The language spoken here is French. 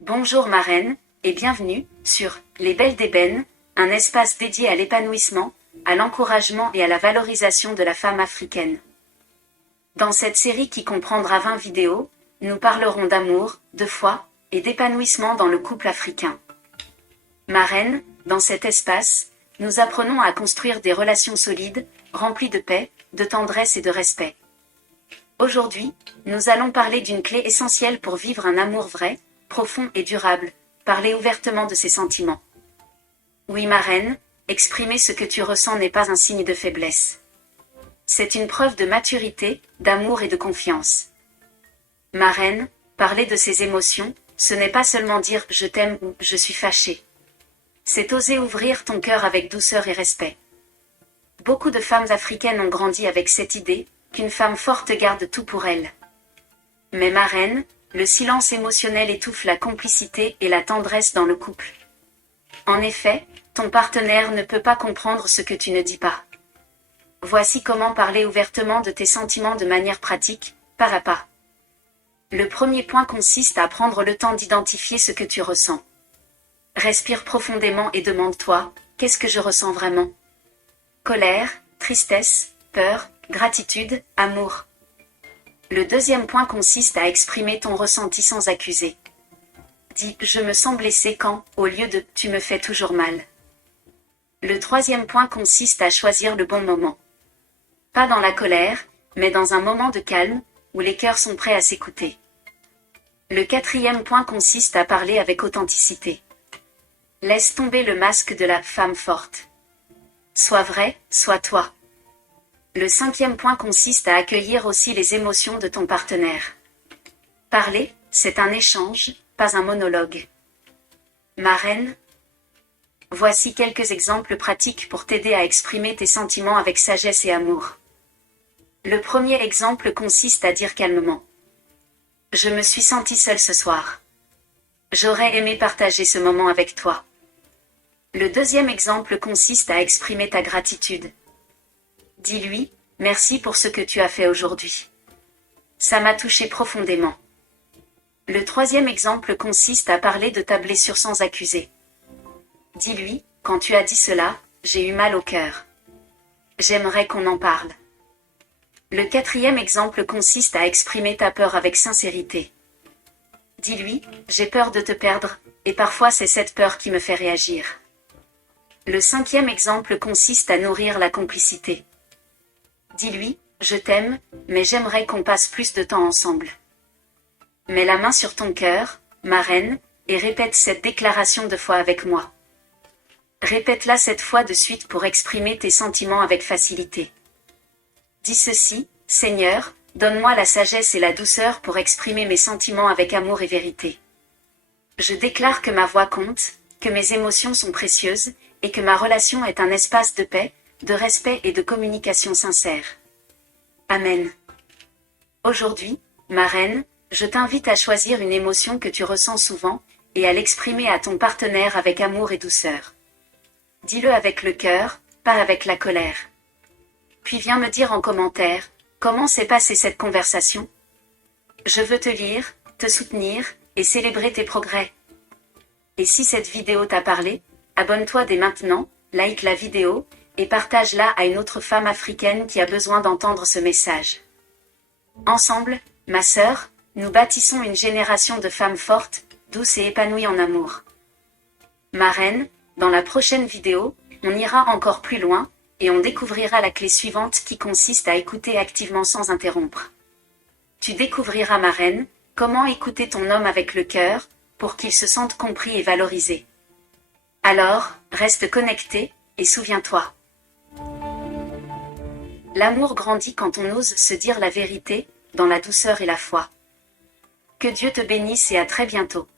Bonjour ma reine, et bienvenue sur Les Belles d'Ébène, un espace dédié à l'épanouissement, à l'encouragement et à la valorisation de la femme africaine. Dans cette série qui comprendra 20 vidéos, nous parlerons d'amour, de foi et d'épanouissement dans le couple africain. Ma reine, dans cet espace, nous apprenons à construire des relations solides, remplies de paix, de tendresse et de respect. Aujourd'hui, nous allons parler d'une clé essentielle pour vivre un amour vrai, profond et durable, parler ouvertement de ses sentiments. Oui ma reine, exprimer ce que tu ressens n'est pas un signe de faiblesse. C'est une preuve de maturité, d'amour et de confiance. Ma reine, parler de ses émotions, ce n'est pas seulement dire « je t'aime » ou « je suis fâché ». C'est oser ouvrir ton cœur avec douceur et respect. Beaucoup de femmes africaines ont grandi avec cette idée, qu'une femme forte garde tout pour elle. Mais ma reine, le silence émotionnel étouffe la complicité et la tendresse dans le couple. En effet, ton partenaire ne peut pas comprendre ce que tu ne dis pas. Voici comment parler ouvertement de tes sentiments de manière pratique, pas à pas. Le premier point consiste à prendre le temps d'identifier ce que tu ressens. Respire profondément et demande-toi, qu'est-ce que je ressens vraiment? Colère, tristesse, peur, gratitude, amour. Le deuxième point consiste à exprimer ton ressenti sans accuser. Dis « je me sens blessé quand » au lieu de « tu me fais toujours mal ». Le troisième point consiste à choisir le bon moment. Pas dans la colère, mais dans un moment de calme, où les cœurs sont prêts à s'écouter. Le quatrième point consiste à parler avec authenticité. Laisse tomber le masque de la femme forte. Sois vrai, sois toi. Le cinquième point consiste à accueillir aussi les émotions de ton partenaire. Parler, c'est un échange, pas un monologue. Ma reine, voici quelques exemples pratiques pour t'aider à exprimer tes sentiments avec sagesse et amour. Le premier exemple consiste à dire calmement. Je me suis sentie seule ce soir. J'aurais aimé partager ce moment avec toi. Le deuxième exemple consiste à exprimer ta gratitude. Dis-lui, merci pour ce que tu as fait aujourd'hui. Ça m'a touché profondément. Le troisième exemple consiste à parler de ta blessure sans accuser. Dis-lui, quand tu as dit cela, j'ai eu mal au cœur. J'aimerais qu'on en parle. Le quatrième exemple consiste à exprimer ta peur avec sincérité. Dis-lui, j'ai peur de te perdre, et parfois c'est cette peur qui me fait réagir. Le cinquième exemple consiste à nourrir la complicité. Dis-lui, je t'aime, mais j'aimerais qu'on passe plus de temps ensemble. Mets la main sur ton cœur, ma reine, et répète cette déclaration 2 fois avec moi. Répète-la 7 fois de suite pour exprimer tes sentiments avec facilité. Dis ceci, Seigneur, donne-moi la sagesse et la douceur pour exprimer mes sentiments avec amour et vérité. Je déclare que ma voix compte, que mes émotions sont précieuses, et que ma relation est un espace de paix, de respect et de communication sincère. Amen. Aujourd'hui, ma reine, je t'invite à choisir une émotion que tu ressens souvent, et à l'exprimer à ton partenaire avec amour et douceur. Dis-le avec le cœur, pas avec la colère. Puis viens me dire en commentaire, comment s'est passée cette conversation? Je veux te lire, te soutenir, et célébrer tes progrès. Et si cette vidéo t'a parlé, abonne-toi dès maintenant, like la vidéo, et partage-la à une autre femme africaine qui a besoin d'entendre ce message. Ensemble, ma sœur, nous bâtissons une génération de femmes fortes, douces et épanouies en amour. Ma reine, dans la prochaine vidéo, on ira encore plus loin, et on découvrira la clé suivante qui consiste à écouter activement sans interrompre. Tu découvriras ma reine, comment écouter ton homme avec le cœur, pour qu'il se sente compris et valorisé. Alors, reste connecté, et souviens-toi. L'amour grandit quand on ose se dire la vérité, dans la douceur et la foi. Que Dieu te bénisse et à très bientôt.